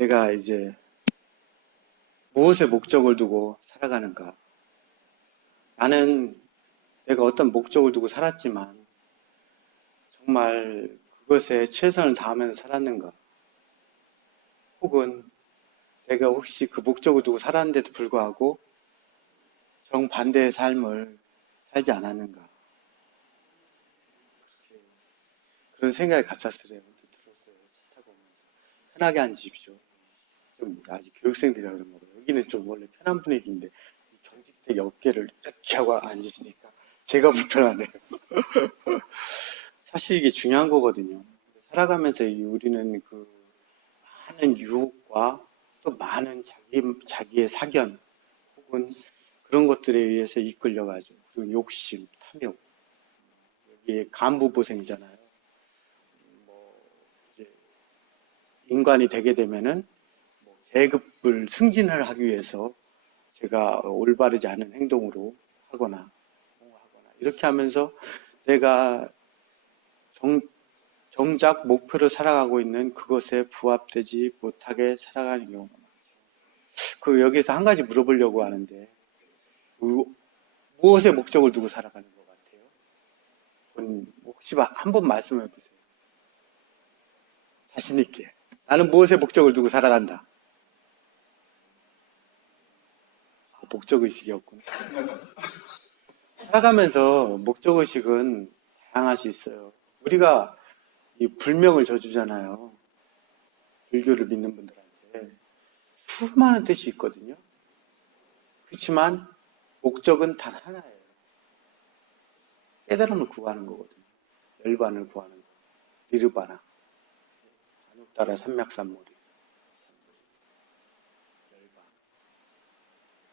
내가 이제 무엇에 목적을 두고 살아가는가? 나는 내가 어떤 목적을 두고 살았지만 정말 그것에 최선을 다하면서 살았는가? 혹은 내가 혹시 그 목적을 두고 살았는데도 불구하고 정반대의 삶을 살지 않았는가? 그런 생각이 갑작스레 들었어요. 차 타고 오면서. 편하게 앉으십시오. 좀 아직 교육생들이라 그런 거고 여기는 좀 원래 편한 분위기인데 경직되게 어깨를 이렇게 하고 앉으시니까 제가 불편하네요. 사실 이게 중요한 거거든요. 살아가면서 우리는 그 많은 유혹과 또 많은 자기의 사견 혹은 그런 것들에 의해서 이끌려가지고 그리고 욕심, 탐욕 여기에 간부보생이잖아요. 뭐 이제 인간이 되게 되면은 뭐 계급을 승진을 하기 위해서 제가 올바르지 않은 행동으로 하거나 이렇게 하면서 내가 정작 목표로 살아가고 있는 그것에 부합되지 못하게 살아가는 경우가 많죠. 여기서 한 가지 물어보려고 하는데 무엇에 목적을 두고 살아가는 것 같아요? 혹시 한번 말씀해 보세요. 자신 있게. 나는 무엇에 목적을 두고 살아간다. 목적의식이 없구나. 살아가면서 목적의식은 다양할 수 있어요. 우리가 이 불명을 져주잖아요. 불교를 믿는 분들한테. 수많은 뜻이 있거든요. 그렇지만 목적은 단 하나예요. 깨달음을 구하는 거거든요. 열반을 구하는 거. 니르바나. 아누따라 삼맥삼모리. 열반.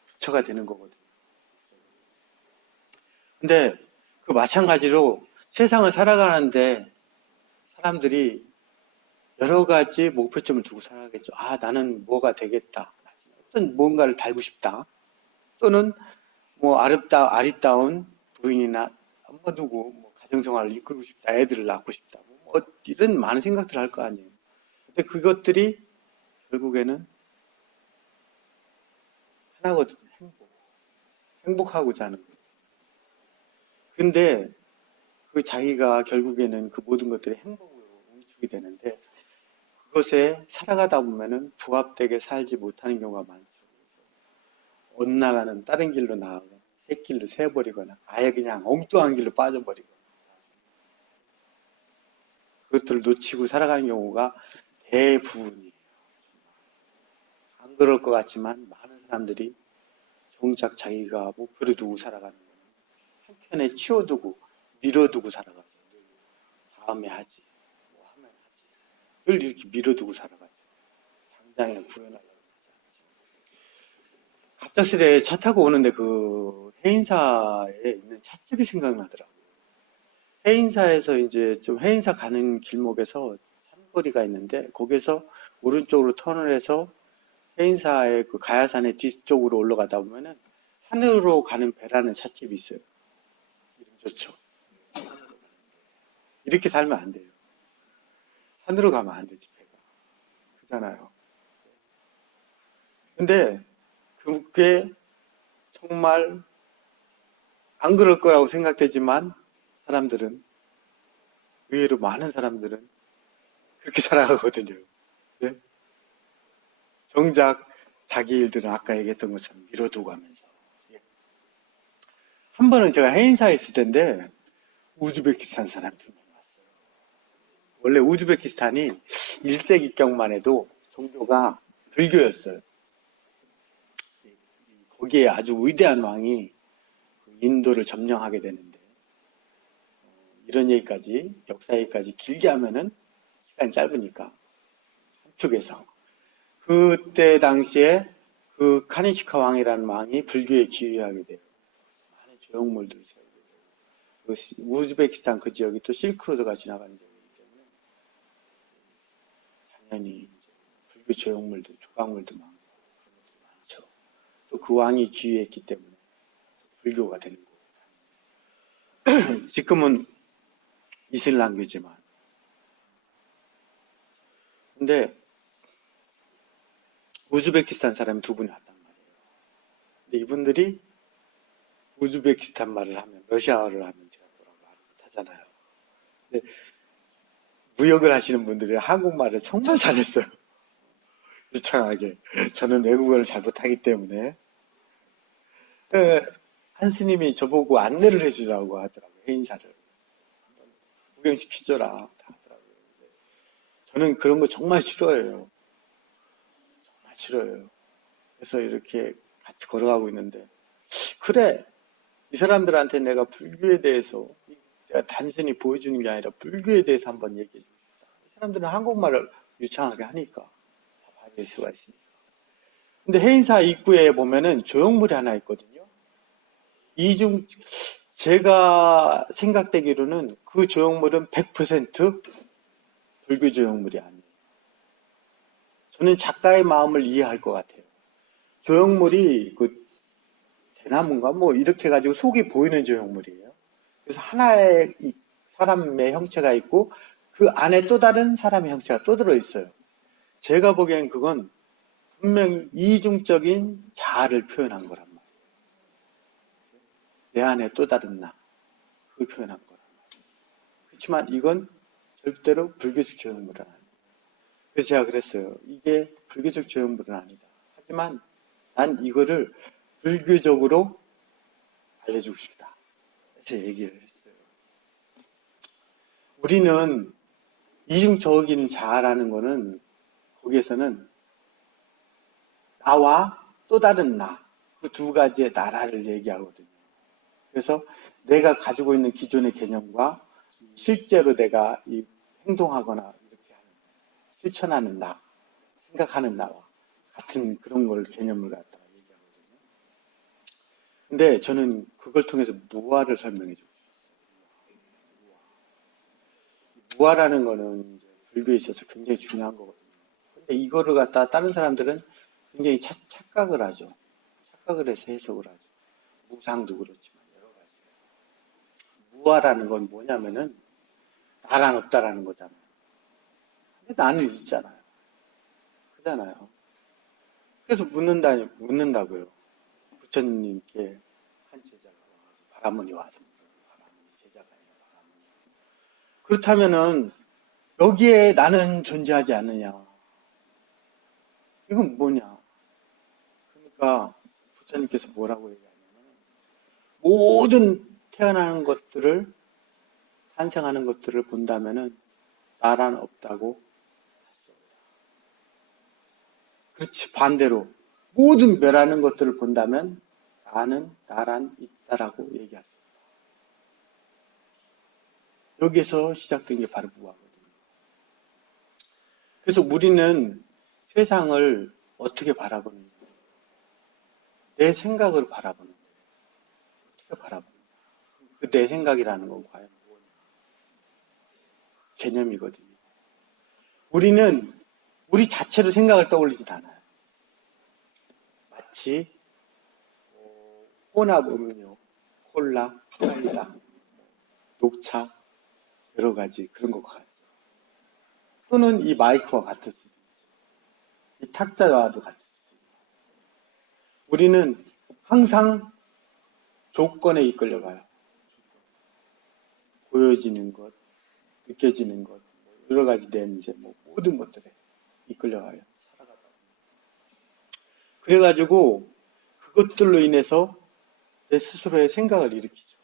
부처가 되는 거거든요. 근데 그 마찬가지로 세상을 살아가는데 사람들이 여러 가지 목표점을 두고 살아가겠죠. 나는 뭐가 되겠다. 어떤 무언가를 달고 싶다. 또는 뭐 아리따운 부인이나 누구 가정생활을 이끌고 싶다. 애들을 낳고 싶다. 이런 많은 생각들을 할 거 아니에요. 근데 그것들이 결국에는 하나거든요. 행복하고자 하는 거예요. 근데 그 자기가 결국에는 그 모든 것들이 행복으로 응축이 되는데 그것에 살아가다 보면은 부합되게 살지 못하는 경우가 많죠. 엇나가는 다른 길로 나가거나 새길로 새버리거나 아예 그냥 엉뚱한 길로 빠져버리거나 그것들을 놓치고 살아가는 경우가 대부분이에요. 안 그럴 것 같지만 많은 사람들이 정작 자기가 목표를 두고 살아가는 거는 한편에 치워두고 밀어두고 살아가죠. 다음에 하지. 뭐 하면 하지. 늘 이렇게 밀어두고 살아가죠. 당장에 구현하려고 하지 않죠. 갑작스레 차 타고 오는데 그 해인사에 있는 찻집이 생각나더라고요. 해인사에서 이제 좀 해인사 가는 길목에서 산거리가 있는데 거기서 오른쪽으로 턴을 해서 해인사의 그 가야산의 뒤쪽으로 올라가다 보면은 산으로 가는 배라는 찻집이 있어요. 이름 좋죠. 이렇게 살면 안 돼요. 산으로 가면 안 되지, 배가. 그잖아요. 근데 그게 정말 안 그럴 거라고 생각되지만 사람들은, 의외로 많은 사람들은 그렇게 살아가거든요. 네? 정작 자기 일들은 아까 얘기했던 것처럼 미뤄두고 하면서. 예. 한 번은 제가 해인사에 있을 때인데 우즈베키스탄 사람들이 왔어요. 원래 우즈베키스탄이 1세기경만 해도 종교가 불교였어요. 거기에 아주 위대한 왕이 인도를 점령하게 되는데 이런 얘기까지 역사 얘기까지 길게 하면은 시간이 짧으니까 한쪽에서 그때 당시에 그 카니시카 왕이라는 왕이 불교에 기여하게 돼요. 많은 조형물들을 세우게 되고 우즈베키스탄 그 지역이 또 실크로드가 지나가는 지역이기 때문에 당연히 불교 조형물도 조각물도 많고 그런 것들이 많죠. 또 그 왕이 기여했기 때문에 불교가 되는 거고 지금은 이슬람교지만 근데 우즈베키스탄 사람이 두 분이 왔단 말이에요. 근데 이분들이 우즈베키스탄 말을 하면, 러시아어를 하면 제가 뭐라고 말 못하잖아요. 근데 무역을 하시는 분들이 한국말을 정말 잘했어요. 유창하게. 저는 외국어를 잘 못하기 때문에. 한 스님이 저보고 안내를 해주라고 하더라고요. 해인사를. 구경시켜줘라. 다 하더라고요. 저는 그런 거 정말 싫어해요. 정말 싫어요. 그래서 이렇게 같이 걸어가고 있는데, 그래. 이 사람들한테 내가 불교에 대해서, 내가 단순히 보여주는 게 아니라 불교에 대해서 한번 얘기해 주고 싶다. 이 사람들은 한국말을 유창하게 하니까 다 받을 수가 있으니까. 근데 해인사 입구에 보면은 조형물이 하나 있거든요. 제가 생각되기로는 그 조형물은 100% 불교 조형물이 아니에요. 저는 작가의 마음을 이해할 것 같아요. 조형물이 그 대나무인가 뭐 이렇게 해가지고 속이 보이는 조형물이에요. 그래서 하나의 사람의 형체가 있고 그 안에 또 다른 사람의 형체가 또 들어있어요. 제가 보기엔 그건 분명히 이중적인 자아를 표현한 거란 말이에요. 내 안에 또 다른 나, 그걸 표현한 거란 말이에요. 그렇지만 이건 절대로 불교적 조형물은 아니에요. 그래서 제가 그랬어요. 이게 불교적 조형물은 아니다. 하지만 난 이거를 불교적으로 알려주고 싶다. 그래서 얘기를 했어요. 우리는 이중적인 자아라는 거는 거기에서는 나와 또 다른 나, 그 두 가지의 나라를 얘기하거든요. 그래서 내가 가지고 있는 기존의 개념과 실제로 내가 행동하거나 이렇게 하는, 실천하는 나, 생각하는 나와 같은 그런 걸 개념을 갖다가 얘기하거든요. 근데 저는 그걸 통해서 무아를 설명해 주고 싶어요. 무아라는 거는 불교에 있어서 굉장히 중요한 거거든요. 근데 이거를 갖다 다른 사람들은 굉장히 착각을 하죠. 착각을 해서 해석을 하죠. 무상도 그렇지만 여러 가지. 무아라는 건 뭐냐면은 나란 없다라는 거잖아요. 근데 나는 있잖아요. 그잖아요. 그래서 묻는다고요. 부처님께 한 제자가 와가지고 바라문이 와서 바라문이 제자가 아니라 바라문이. 그렇다면은 여기에 나는 존재하지 않느냐? 이건 뭐냐? 그러니까 부처님께서 뭐라고 얘기하냐면 모든 태어나는 것들을 탄생하는 것들을 본다면은 나란 없다고 할 수 없다. 그렇지 반대로 모든 멸하는 것들을 본다면 나란 있다라고 얘기할 수 있다. 여기에서 시작된 게 바로 무아거든요. 그래서 우리는 세상을 어떻게 바라보는가? 내 생각을 바라보는 거예요. 어떻게 바라보는 거예요? 그 내 생각이라는 건 과연 무엇이냐? 개념이거든요. 우리는 우리 자체로 생각을 떠올리진 않아요. 마치 혼합 음료, 콜라, 사이다, 녹차 여러 가지 그런 것과 같죠. 또는 이 마이크와 같을 수도 있죠. 이 탁자와도 같을 수도 있고. 우리는 항상 조건에 이끌려가요. 보여지는 것, 느껴지는 것, 여러 가지 냄새, 모든 것들에 이끌려가요. 살아가다 보면. 그래가지고 그것들로 인해서 내 스스로의 생각을 일으키죠.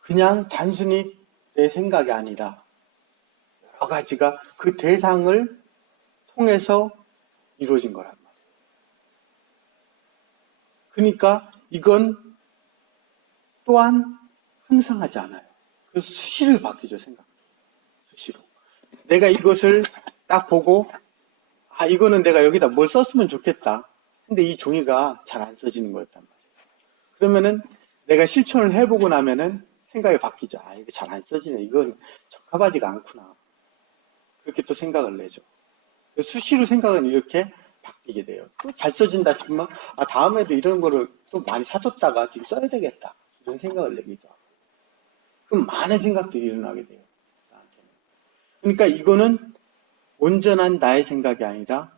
그냥 단순히 내 생각이 아니라 여러 가지가 그 대상을 통해서 이루어진 거란 말이에요. 그러니까 이건 또한 항상하지 않아요. 그래서 수시로 바뀌죠, 생각. 수시로. 내가 이것을 딱 보고, 이거는 내가 여기다 뭘 썼으면 좋겠다. 근데 이 종이가 잘 안 써지는 거였단 말이에요. 그러면은 내가 실천을 해보고 나면은 생각이 바뀌죠. 이거 잘 안 써지네. 이건 적합하지가 않구나. 그렇게 또 생각을 내죠. 수시로 생각은 이렇게 바뀌게 돼요. 또 잘 써진다 싶으면, 다음에도 이런 거를 또 많이 사뒀다가 좀 써야 되겠다. 이런 생각을 내기도 하고. 그럼 많은 생각들이 일어나게 돼요. 나한테는. 그러니까 이거는 온전한 나의 생각이 아니라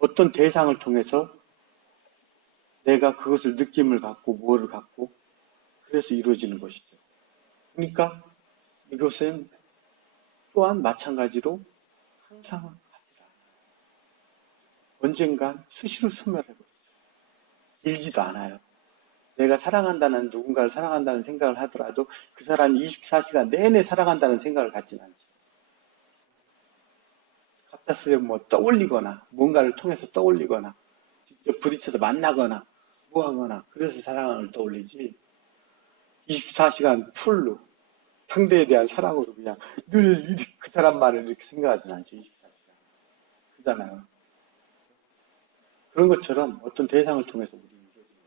어떤 대상을 통해서 내가 그것을 느낌을 갖고 뭐를 갖고 그래서 이루어지는 것이죠. 그러니까 이것은 또한 마찬가지로 항상 하지 않아요. 언젠간 수시로 소멸해버리죠. 일지도 않아요. 내가 사랑한다는 누군가를 사랑한다는 생각을 하더라도 그 사람이 24시간 내내 사랑한다는 생각을 갖지는 않죠. 갑작스레 뭐 떠올리거나 뭔가를 통해서 떠올리거나 직접 부딪혀서 만나거나 뭐 하거나 그래서 사랑을 떠올리지 24시간 풀로 상대에 대한 사랑으로 그냥 늘 그 사람만을 이렇게 생각하지는 않죠. 24시간. 그잖아요. 그런 것처럼 어떤 대상을 통해서 우리는 이루어지는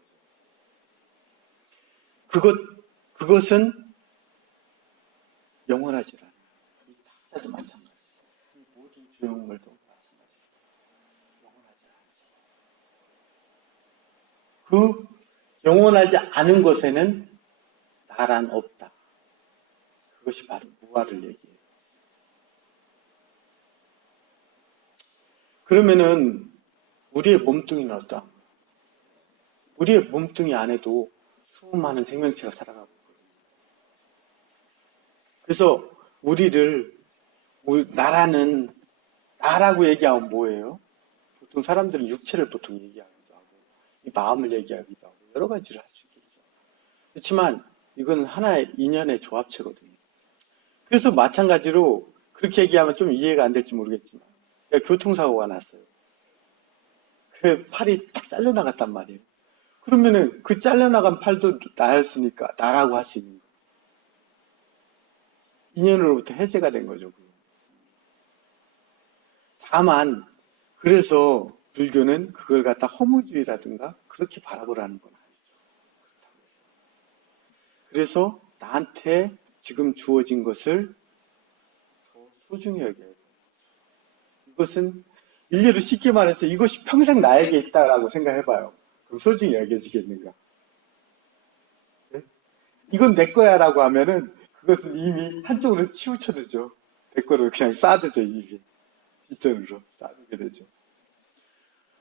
거죠. 그것은 영원하지 않아요. 이 탁자도 마찬가지예요. 이 모든 조형물도 마찬가지예요. 영원하지 않아요. 그 영원하지 않은 것에는 나란 없다. 그것이 바로 무아를 얘기해요. 그러면은 우리의 몸뚱이는 어떠한 거예요? 우리의 몸뚱이 안에도 수많은 생명체가 살아가고 있거든요. 그래서 나라고 얘기하면 뭐예요? 보통 사람들은 육체를 보통 얘기하기도 하고 이 마음을 얘기하기도 하고 여러 가지를 할 수 있겠죠. 그렇지만 이건 하나의 인연의 조합체거든요. 그래서 마찬가지로 그렇게 얘기하면 좀 이해가 안 될지 모르겠지만 교통사고가 났어요. 그 팔이 딱 잘려나갔단 말이에요. 그러면은 그 잘려나간 팔도 나였으니까 나라고 할 수 있는 거예요. 인연으로부터 해제가 된 거죠. 다만 그래서 불교는 그걸 갖다 허무주의라든가 그렇게 바라보라는 건 아니죠. 그래서 나한테 지금 주어진 것을 더 소중히 여겨야 돼요. 이것은 일례로 쉽게 말해서 이것이 평생 나에게 있다라고 생각해봐요. 그럼 소중히 여겨지겠는가? 네? 이건 내 거야라고 하면은 그것은 이미 한쪽으로 치우쳐두죠. 내 거로 그냥 쌓아두죠, 이미. 뒷전으로 쌓아두게 되죠.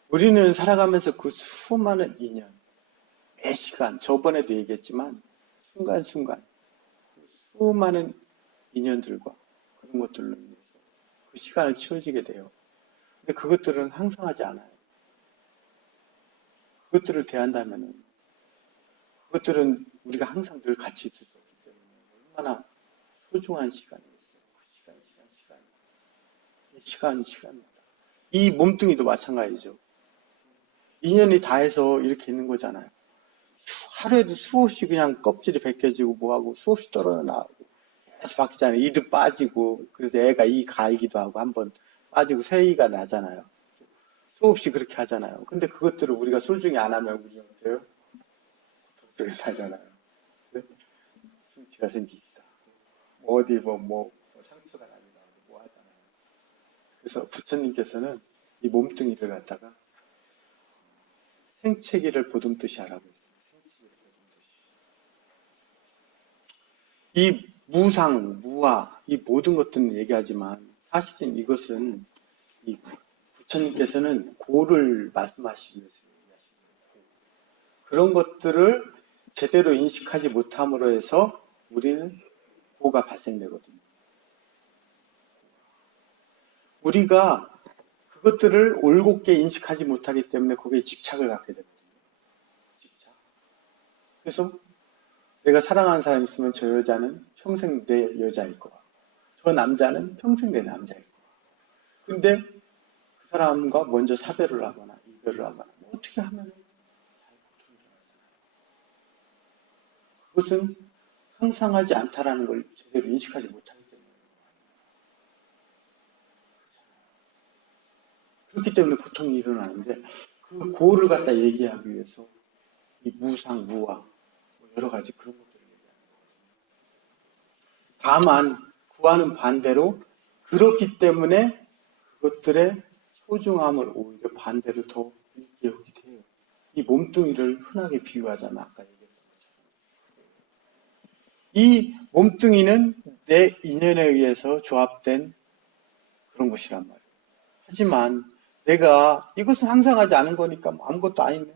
우리는 살아가면서 그 수많은 인연, 매 시간, 저번에도 얘기했지만 순간순간 수많은 인연들과 그런 것들로 인해서 그 시간을 치워지게 돼요. 근데 그것들은 항상하지 않아요. 그것들을 대한다면은 그것들은 우리가 항상 늘 같이 있을 수 없기 때문에 얼마나 소중한 시간이겠어요. 그 시간마다. 이 몸뚱이도 마찬가지죠. 인연이 다해서 이렇게 있는 거잖아요. 하루에도 수없이 그냥 껍질이 벗겨지고 뭐하고 수없이 떨어져 나오고 계속 바뀌잖아요. 이도 빠지고 그래서 애가 이 갈기도 하고 한번 빠지고 새이가 나잖아요. 수없이 그렇게 하잖아요. 근데 그것들을 우리가 소중히 안 하면 우리는 어때요? 속에 살잖아요. 네? 충치가 생기기도 하고 어디 뭐 상처가 나기도 하고 뭐 하잖아요. 그래서 부처님께서는 이 몸뚱이를 갖다가 생채기를 보듬듯이 하라고 했어요. 이 무상, 무아, 이 모든 것들은 얘기하지만 사실은 이것은 이 부처님께서는 고를 말씀하시기 위해서 얘기하시는 거예요. 그런 것들을 제대로 인식하지 못함으로 해서 우리는 고가 발생되거든요. 우리가 그것들을 올곧게 인식하지 못하기 때문에 거기에 집착을 갖게 되거든요. 집착. 그래서 내가 사랑하는 사람이 있으면 저 여자는 평생 내 여자일 거야. 저 남자는 평생 내 남자일 거야. 근데 그 사람과 먼저 사별을 하거나 이별을 하거나 뭐 어떻게 하면 잘 고통이 일어나잖아요. 그것은 항상하지 않다라는 걸 제대로 인식하지 못하기 때문에 그렇기 때문에 고통이 일어나는데 그 고를 갖다 얘기하기 위해서 이 무상, 무아 여러 가지 그런 것들을 얘기하는 거거든요. 다만 그와는 반대로 그렇기 때문에 그것들의 소중함을 오히려 반대로 더 일깨우기도 해요. 이 몸뚱이를 흔하게 비유하자면 아까 얘기했던 것처럼 이 몸뚱이는 내 인연에 의해서 조합된 그런 것이란 말이에요. 하지만 내가 이것은 항상 하지 않은 거니까 뭐 아무것도 아니네.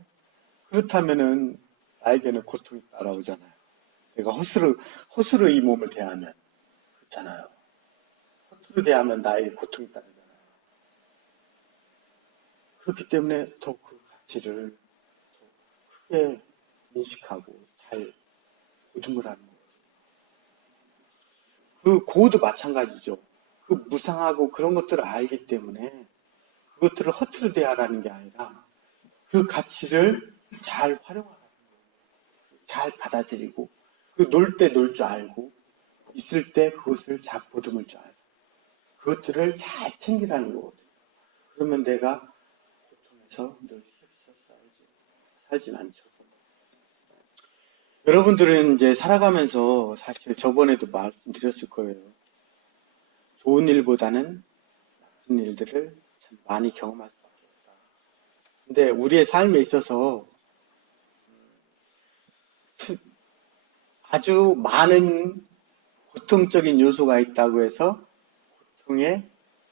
그렇다면은 나에게는 고통이 따라오잖아요. 내가 허스로 이 몸을 대하면. 그렇잖아요. 허투루 대하면 나에게 고통이 따르잖아요. 그렇기 때문에 더 그 가치를 크게 인식하고 잘 보듬을 하는 거예요. 그 고도 마찬가지죠. 그 무상하고 그런 것들을 알기 때문에 그것들을 허투루 대하라는 게 아니라 그 가치를 잘 활용하라는 거예요. 잘 받아들이고 그 놀 때 놀 줄 알고 있을 때 그것을 잘 보듬을 줄 알고 그것들을 잘 챙기라는 거거든요. 그러면 내가 고통에서 늘 휩쓸려 살진 않죠. 여러분들은 이제 살아가면서 사실 저번에도 말씀드렸을 거예요. 좋은 일보다는 나쁜 일들을 참 많이 경험할 수밖에 없다. 근데 우리의 삶에 있어서 아주 많은 고통적인 요소가 있다고 해서 고통에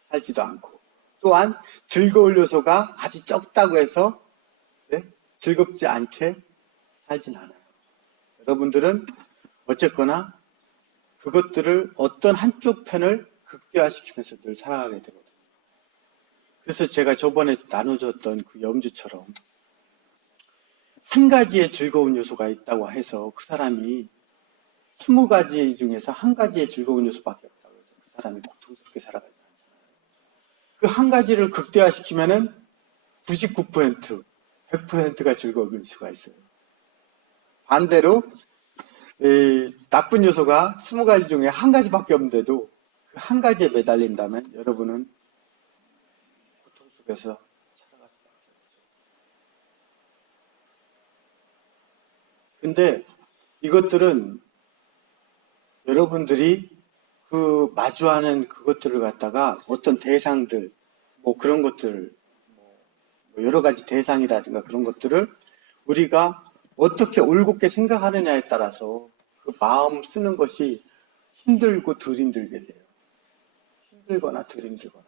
살지도 않고 또한 즐거울 요소가 아주 적다고 해서 네? 즐겁지 않게 살진 않아요. 여러분들은 어쨌거나 그것들을 어떤 한쪽 편을 극대화시키면서 늘 살아가게 되거든요. 그래서 제가 저번에 나눠줬던 그 염주처럼 한 가지의 즐거운 요소가 있다고 해서 그 사람이 20가지 중에서 한 가지의 즐거운 요소밖에 없다고 해서 그 사람이 고통스럽게 살아가지 않잖아요. 그 한 가지를 극대화시키면은 99%, 100%가 즐거울 수가 있어요. 반대로 나쁜 요소가 20가지 중에 한 가지밖에 없는데도 그 한 가지에 매달린다면 여러분은 고통 속에서 살아갈 수밖에 없죠. 근데 이것들은 여러분들이 그 마주하는 그것들을 갖다가 어떤 대상들, 뭐 그런 것들, 뭐 여러 가지 대상이라든가 그런 것들을 우리가 어떻게 올곧게 생각하느냐에 따라서 그 마음 쓰는 것이 힘들고 덜 힘들게 돼요. 힘들거나 덜 힘들거나.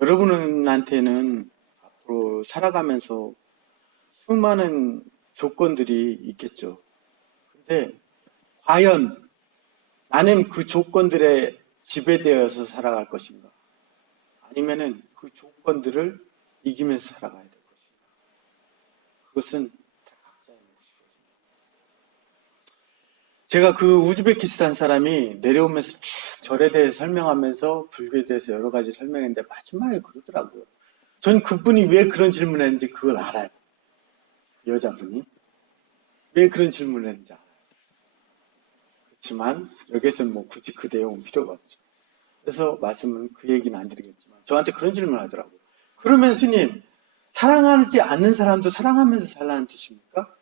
여러분한테는 앞으로 살아가면서 수많은 조건들이 있겠죠. 근데 과연 나는 그 조건들에 지배되어서 살아갈 것인가? 아니면은 그 조건들을 이기면서 살아가야 될 것인가? 그것은 다 각자의 몫이거든요. 제가 그 우즈베키스탄 사람이 내려오면서 쭉 절에 대해서 설명하면서 불교에 대해서 여러 가지 설명했는데 마지막에 그러더라고요. 전 그분이 왜 그런 질문을 했는지 그걸 알아요. 여자분이. 왜 그런 질문을 했는지 알아요. 그렇지만 여기서는 뭐 굳이 그 내용은 필요가 없죠. 그래서 말씀은 그 얘기는 안 드리겠지만 저한테 그런 질문을 하더라고요. 그러면 스님 사랑하지 않는 사람도 사랑하면서 살라는 뜻입니까?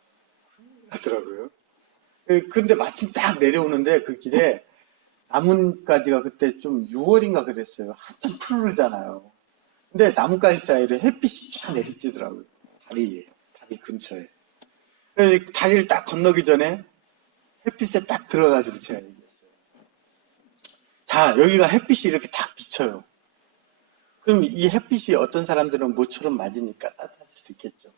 하더라고요. 그런데 마침 딱 내려오는데 그 길에 나뭇가지가 그때 좀 6월인가 그랬어요. 한참 푸르르잖아요. 근데 나뭇가지 사이로 햇빛이 쫙 내리쬐더라고요. 다리 근처에. 다리를 딱 건너기 전에 햇빛에 딱 들어가지고 제가 얘기했어요. 자, 여기가 햇빛이 이렇게 딱 비쳐요. 그럼 이 햇빛이 어떤 사람들은 모처럼 맞으니까 따뜻할 수도 있겠죠.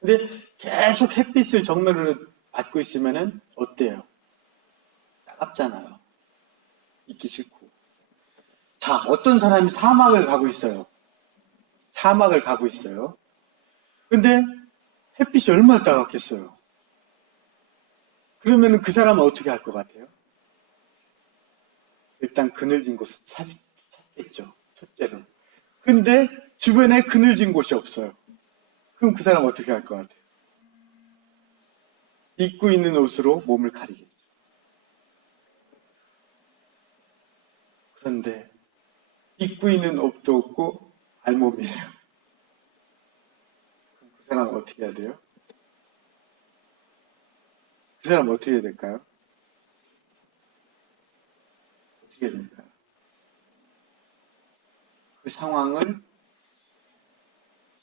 근데 계속 햇빛을 정면으로 받고 있으면은 어때요? 따갑잖아요. 있기 싫고. 자, 어떤 사람이 사막을 가고 있어요. 사막을 가고 있어요. 근데 햇빛이 얼마나 따갑겠어요. 그러면은 그 사람은 어떻게 할 것 같아요? 일단 그늘진 곳을 찾겠죠. 첫째로. 근데 주변에 그늘진 곳이 없어요. 그럼 그 사람 어떻게 할 것 같아요? 입고 있는 옷으로 몸을 가리겠죠. 그런데 입고 있는 옷도 없고 알몸이에요. 그럼 그 사람은 어떻게 해야 돼요? 그 사람은 어떻게 해야 될까요? 어떻게 해야 될까요? 그 상황을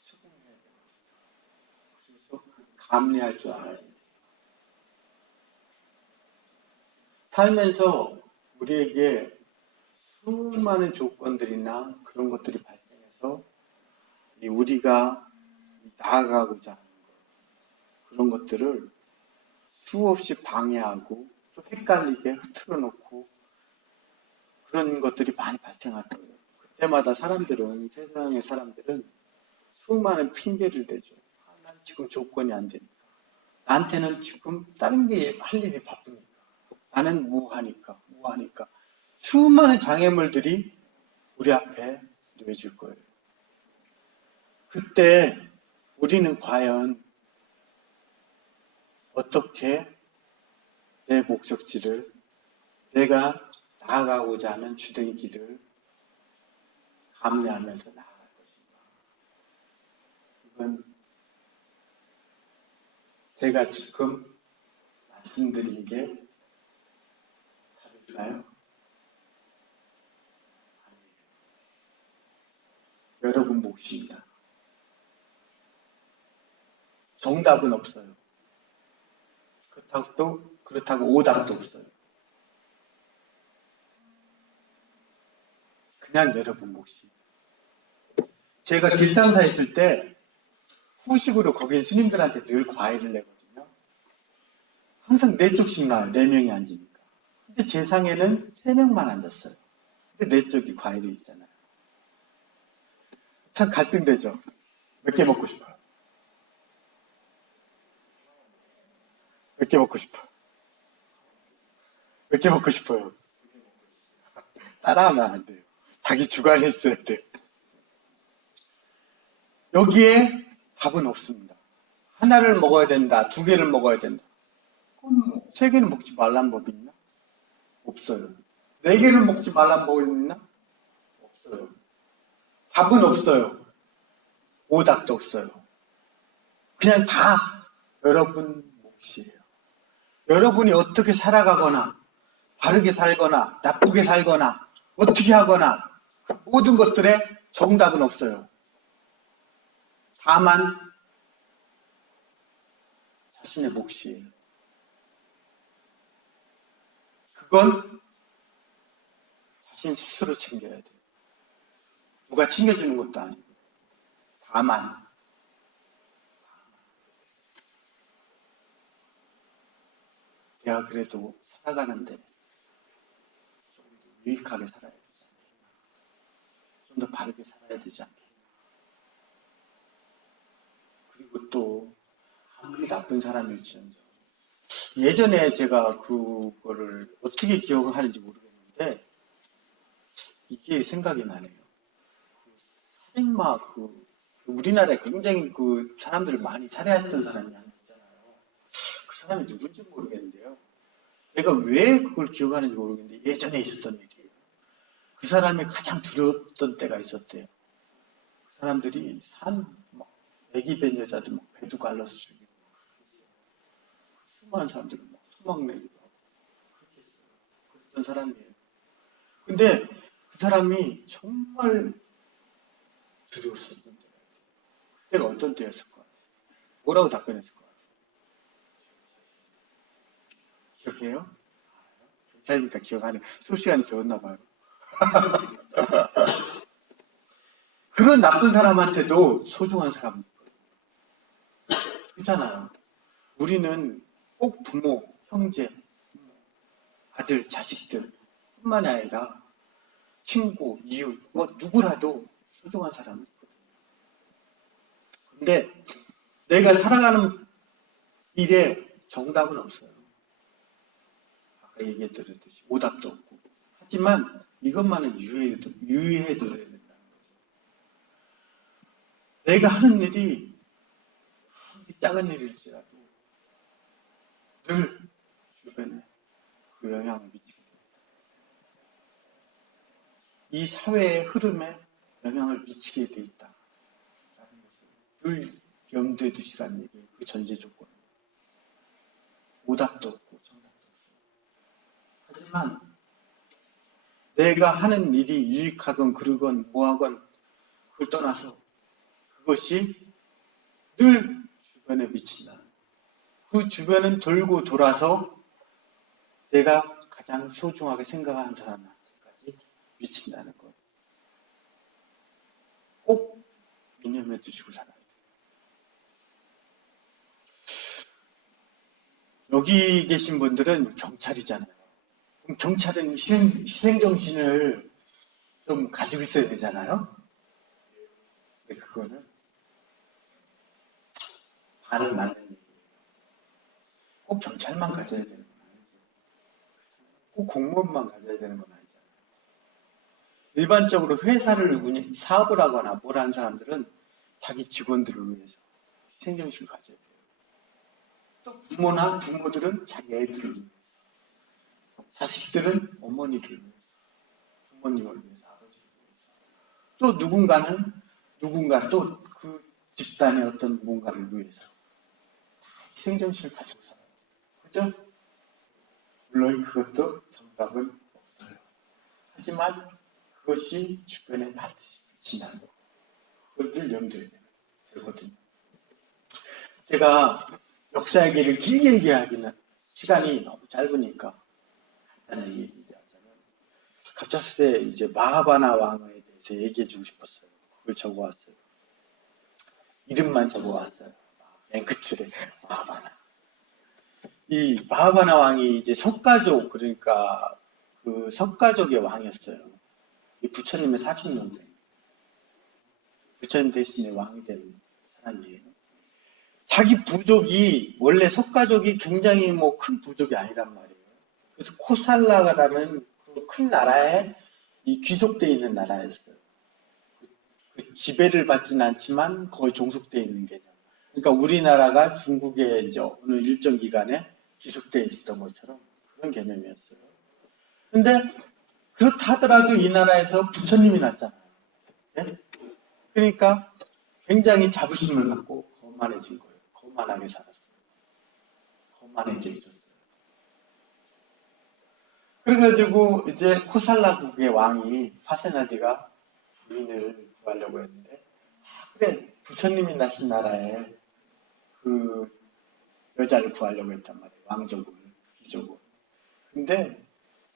수긍해야 돼요. 그래서 감내할 줄 알아야 돼요. 살면서 우리에게 수많은 조건들이나 그런 것들이 발생해서 우리가 나아가고자 하는 것, 그런 것들을 수없이 방해하고 또 헷갈리게 흐트러 놓고 그런 것들이 많이 발생하더라고요. 그때마다 세상의 사람들은 수많은 핑계를 대죠. 난 지금 조건이 안 되니까. 나한테는 지금 다른 게 할 일이 바쁘니까. 나는 뭐하니까. 수많은 장애물들이 우리 앞에 놓여질 거예요. 그때 우리는 과연 어떻게 내 목적지를, 내가 나아가고자 하는 주된 길을 감내하면서 나아갈 것인가. 이건 제가 지금 말씀드린 게 다를까요? 아니에요. 여러분 몫입니다. 정답은 없어요. 그렇다고 오답도 없어요. 그냥 여러분 몫이. 제가 길상사 있을 때 후식으로 거기 스님들한테 늘 과일을 내거든요. 항상 4쪽씩 나와요. 4명이 앉으니까. 근데 제 상에는 3명만 앉았어요. 근데 4쪽이 과일이 있잖아요. 참 갈등되죠. 몇 개 먹고 싶어요? 몇 개 먹고 싶어요? 몇 개 먹고 싶어요? 따라하면 안 돼요. 자기 주관이 있어야 돼요. 여기에 답은 없습니다. 하나를 먹어야 된다. 2개를 먹어야 된다. 그럼 3개는 먹지 말란 법이 있나? 없어요. 4개를 먹지 말란 법이 있나? 없어요. 답은 없어요. 오답도 없어요. 그냥 다 여러분 몫이에요. 여러분이 어떻게 살아가거나 바르게 살거나 나쁘게 살거나 어떻게 하거나 모든 것들에 정답은 없어요. 다만 자신의 몫이에요. 그건 자신 스스로 챙겨야 돼요. 누가 챙겨주는 것도 아니고. 다만 내가 그래도 살아가는데 좀 더 유익하게 살아야 되지 않겠나. 좀 더 바르게 살아야 되지 않겠나. 그리고 또 아무리 나쁜 사람일지언정 예전에 제가 그거를 어떻게 기억하는지 모르겠는데 이게 생각이 나네요. 살인마 우리나라에 굉장히 사람들을 많이 살해했던 사람이 하나 있잖아요. 그 사람이 누군지 모르겠는데요. 내가 왜 그걸 기억하는지 모르겠는데 예전에 있었던 일이에요. 그 사람이 가장 두려웠던 때가 있었대요. 그 사람들이 애기 뵌 여자들 배도 갈라서 죽이고 수많은 사람들을 토막내기도 하고 그렇게 했어요. 그랬던 사람이에요. 근데 그 사람이 정말 두려웠었던 때가 그때가 어떤 때였을 것 같아요? 뭐라고 답변했을 것 같아요? 기억해요? 괜찮으니까 기억하네. 수업 시간에 배웠나 봐요. 그런 나쁜 사람한테도 소중한 사람이 있거든요. 그렇잖아요. 우리는 꼭 부모, 형제, 아들, 자식들 뿐만이 아니라 친구, 이웃, 누구라도 소중한 사람이 있거든요. 근데 내가 살아가는 일에 정답은 없어요. 아까 얘기해드렸듯이 오답도 없고. 하지만 이것만은 유의해둬야 된다는 거죠. 내가 하는 일이 작은 일일지라도 늘 주변에 그 영향을 미치게 됩니다. 이 사회의 흐름에 영향을 미치게 돼 있다. 늘 염두에 두시라는 얘기예요. 그 전제 조건. 오답도 없고 정답도 없어요. 하지만 내가 하는 일이 유익하건 그르건 뭐하건 그걸 떠나서 그것이 늘 주변에 미친다. 그 주변은 돌고 돌아서 내가 가장 소중하게 생각하는 사람한테까지 미친다는 것. 꼭 믿는 염두에 두시고 살아요. 여기 계신 분들은 경찰이잖아요. 그럼 경찰은 희생정신을 좀 가지고 있어야 되잖아요. 근데 그거는 반은 맞는 얘기예요. 꼭 경찰만 가져야 되는 건 아니죠. 꼭 공무원만 가져야 되는 건 아니잖아요. 일반적으로 회사를 사업을 하거나 뭘 하는 사람들은 자기 직원들을 위해서 희생정신을 가져야 돼요. 또 부모들은 자기 애들을 위해서, 자식들은 어머니를 위해서, 부모님을 위해서, 아버지를 위해서, 또 누군가 또 그 집단의 어떤 뭔가를 위해서 희생정신을 가지고 살아요. 그죠? 물론 그것도 정답은 없어요. 하지만 그것이 주변에 반드시 비친다는 거. 그걸 염두에 되거든요. 제가 역사 얘기를 길게 얘기하기는 시간이 너무 짧으니까 간단하게 얘기하자면, 갑작스레 이제 마하바나 왕에 대해서 얘기해주고 싶었어요. 그걸 적어왔어요. 이름만 적어왔어요. 맨 끝줄에 마하바나. 이 마하바나 왕이 이제 석가족, 그러니까 그 석가족의 왕이었어요. 이 부처님의 사촌동생. 부처님 대신에 왕이 된 사람이에요. 자기 부족이, 원래 석가족이 굉장히 뭐 큰 부족이 아니란 말이에요. 그래서 코살라라는 그 큰 나라에 이 귀속되어 있는 나라였어요. 그 지배를 받지는 않지만 거의 종속되어 있는 개념. 그러니까 우리나라가 중국에 이제 어느 일정 기간에 귀속되어 있었던 것처럼 그런 개념이었어요. 근데 그렇다 하더라도 이 나라에서 부처님이 났잖아요. 네? 그러니까 굉장히 자부심을 갖고 거만해진 거예요. 거만하게 살았어요. 거만해져 있었어요. 그래가지고 이제 코살라국의 왕이 파세나디가 부인을 구하려고 했는데, 그래, 부처님이 나신 나라에 그 여자를 구하려고 했단 말이에요. 왕족을, 귀족을. 근데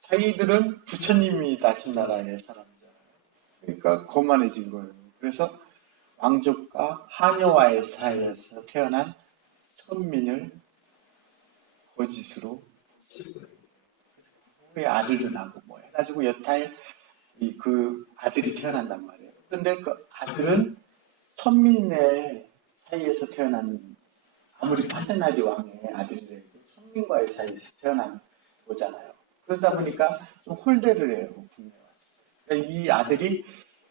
자기들은 부처님이 나신 나라의 사람이잖아요. 그러니까 거만해진 거예요. 그래서 왕족과 하녀와의 사이에서 태어난 천민을 거짓으로 후에 아들도 나고 뭐 해가지고 여타의 그 아들이 태어난단 말이에요. 근데 그 아들은 천민의 사이에서 태어난, 아무리 파세나리 왕의 아들이라도 천민과의 사이에서 태어난 거잖아요. 그러다 보니까 좀 홀대를 해요. 국내에 와서. 그러니까 이 아들이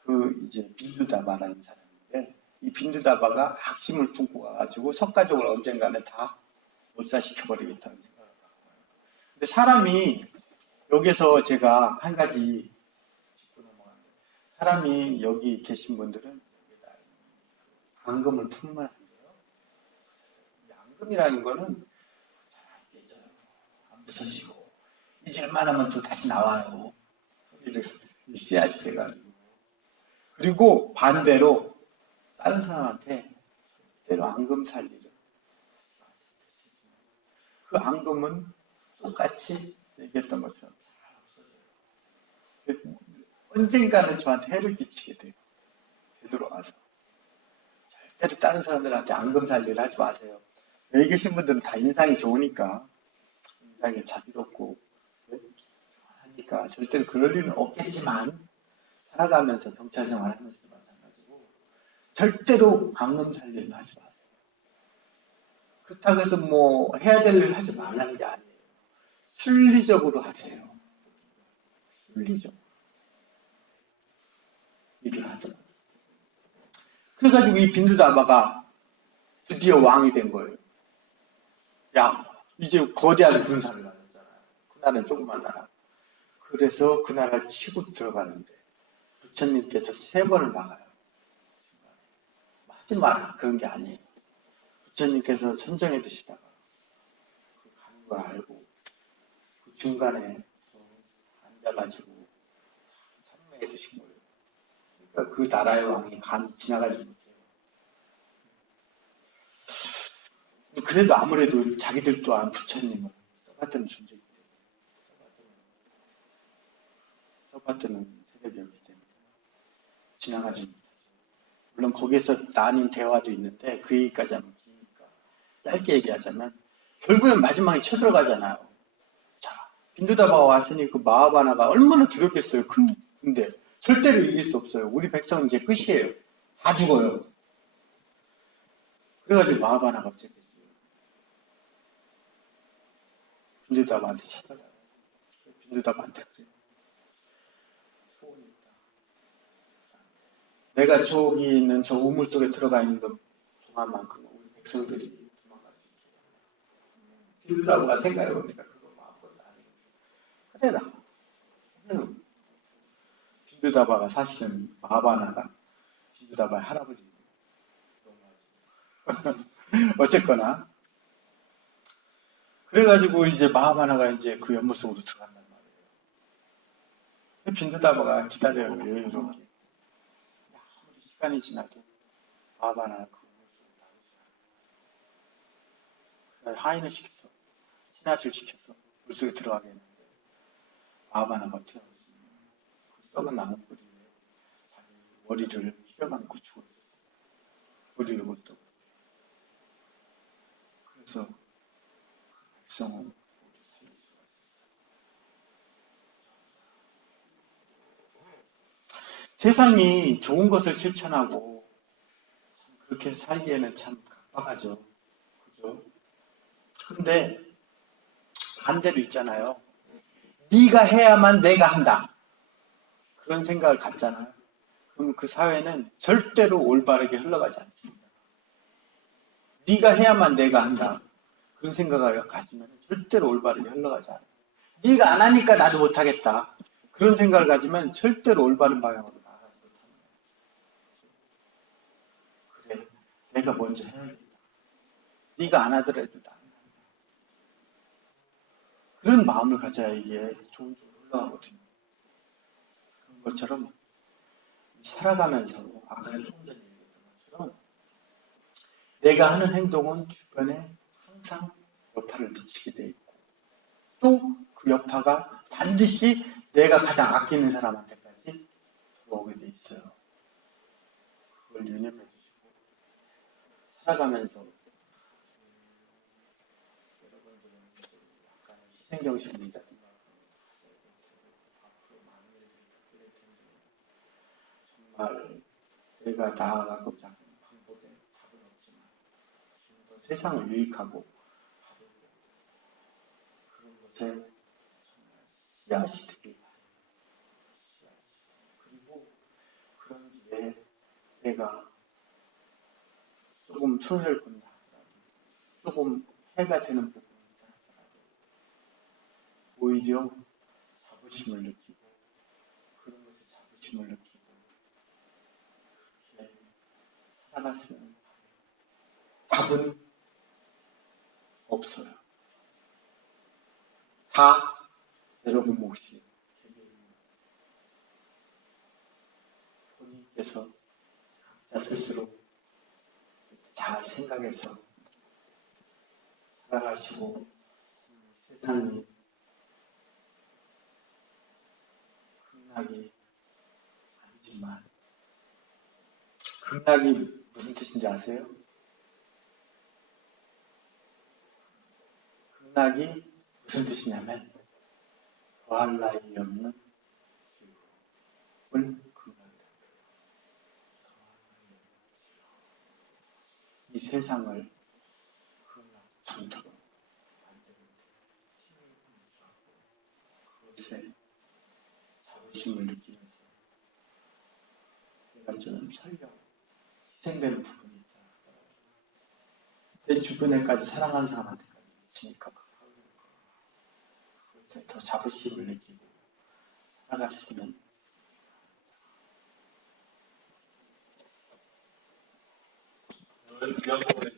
그 이제 빈두다바라는 사람인데, 이 빈두다바가 학심을 품고 가가지고 석가족을 언젠가는 다 몰살시켜버리겠다는 생각을 갖고 와요. 근데 사람이, 여기서 제가 한 가지 짚고 넘어가는데, 사람이 여기 계신 분들은 앙금을 품으면 안 돼요. 앙금이라는 거는 잘안 깨져요. 안 부서지고 잊을만 하면 또 다시 나와요. 소리를 씨앗이 돼가지고. 그리고 반대로 다른 사람한테 때로 앙금 살리를, 그 앙금은 똑같이 얘기했던 것처럼 잘 없어져요. 언젠가는 저한테 해를 끼치게 돼요. 되돌아와서. 절대로 다른 사람들한테 앙금 살리를 하지 마세요. 여기 계신 분들은 다 인상이 좋으니까, 인상이 자비롭고 하니까 절대로 그럴 일은 없겠지만, 살아가면서 경찰 생활하면서도 마찬가지고 절대로 앙금 살리를 하지 마세요. 그렇다고 해서 뭐 해야 될 일을 하지 말라는 게 아니에요. 순리적으로 하세요. 순리적으로 일을 하더라고요. 그래가지고 이 빈두다바가 드디어 왕이 된 거예요. 야, 이제 거대한 군사를 가졌잖아요. 그 나라는 조그만 나라. 그래서 그 나라를 치고 들어가는데 부처님께서 3번을 막아요. 하지 마라. 그런 게 아니에요. 부처님께서 선정해 드시다가 그 가는 거 알고 그 중간에 앉아가지고 설명해 주신 거예요. 그러니까 그 나라의 왕이 감히 지나가지 못해요. 그래도 아무래도 자기들 또한 부처님은 똑같은 존재이기 때문에, 똑같은 세력이었기 때문에 지나가지 못하죠. 물론 거기에서 나뉜 대화도 있는데 그 얘기까지 하면 기니까 짧게 얘기하자면 결국엔 마지막에 쳐들어가잖아요. 자, 빈두다바가 왔으니 그 마하바나가 얼마나 두렵겠어요. 근데 절대로 이길 수 없어요. 우리 백성은 이제 끝이에요. 다 죽어요. 그래가지고 마하바나가 어쨌겠어요. 빈두다바한테 찾아가요. 빈두다바한테 그래요. 소원이 있다. 내가 저기 있는 저 우물 속에 들어가 있는 동안만큼 우리 백성들이 도망갈 수 있게. 빈두다바가 생각해보니까 그거 마음껏 아니에요. 그래라. 빈두다바가 사실은 마하바나가 빈두다바의 할아버지입니다. 어쨌거나 그래가지고 이제 마하바나가 이제 그 연못 속으로 들어간단 말이에요. 빈두다바가 기다려요. 여유롭게. 아무리 시간이 지나도 마하바나는 그 연못 속으로 나오지 않아요. 하인을 시켜서 신하를 시켜서 물속에 들어가게 했는데 마하바나가 어떻게 하고 있습니까? 그 썩은 나무뿌리에 자기 머리를 휘어감고 죽어 있었어요. 머리를 못 떠. 그래서 백성은 모두 살릴 수가 있었어요. 세상이 좋은 것을 실천하고 참 그렇게 살기에는 참 각박하죠. 그죠? 그런데 반대로 있잖아요. 네가 해야만 내가 한다. 그런 생각을 갖잖아요. 그러면 그 사회는 절대로 올바르게 흘러가지 않습니다. 네가 해야만 내가 한다. 그런 생각을 가지면 절대로 올바르게 흘러가지 않아요. 네가 안 하니까 나도 못하겠다. 그런 생각을 가지면 절대로 올바른 방향으로 나아가지 못합니다. 그래, 내가 먼저 해야겠다. 네가 안 하더라도 나는 한다. 그런 마음을 가져야 이게 좋은 쪽으로 흘러가거든요. 그런 것처럼 살아가면서 아까 조금 전에 얘기했던 것처럼 내가 하는 행동은 주변에 항상 여파를 미치게 돼 있고 또 그 여파가 반드시 내가 가장 아끼는 사람한테까지 들어오게 돼 있어요. 그걸 유념해 주시고 살아가면서 여러분들은 약간 희생정신이라든가 앞으로 많은 일들이 겪게 될 텐데 정말 내가 나아가고자 하는 방법에 답은 없지만 좀 더 세상을 유익하고 그런 것에 씨앗이 되길 바랍니다. 그리고 그런 길에 내가 조금 손해를 본다 하더라도 조금 해가 되는 부분이 있다 하더라도 오히려 자부심을 느끼고 그런 것에 자부심을 느끼고 그렇게 살아갔으면 답은 없어요. 다 여러분 몫이에요. 본인께서 각자 스스로 잘 생각해서 살아가시고 세상이 극락이 아니지만 극락이 무슨 뜻인지 아세요? 극락이 무슨 뜻이냐면 더할 나위 없는 즐거움을 극락이다. 이 세상을 극락 전투로 만드는 힘을 공유하고 그것에 자부심을 느끼면서 내가 좀 설령 희생되는 부분이 있다 하더라도 내 주변에까지 사랑하는 사람한테까지 미치니까 그것에 더 자부심을 느끼고 살아가시면 귀한 부분에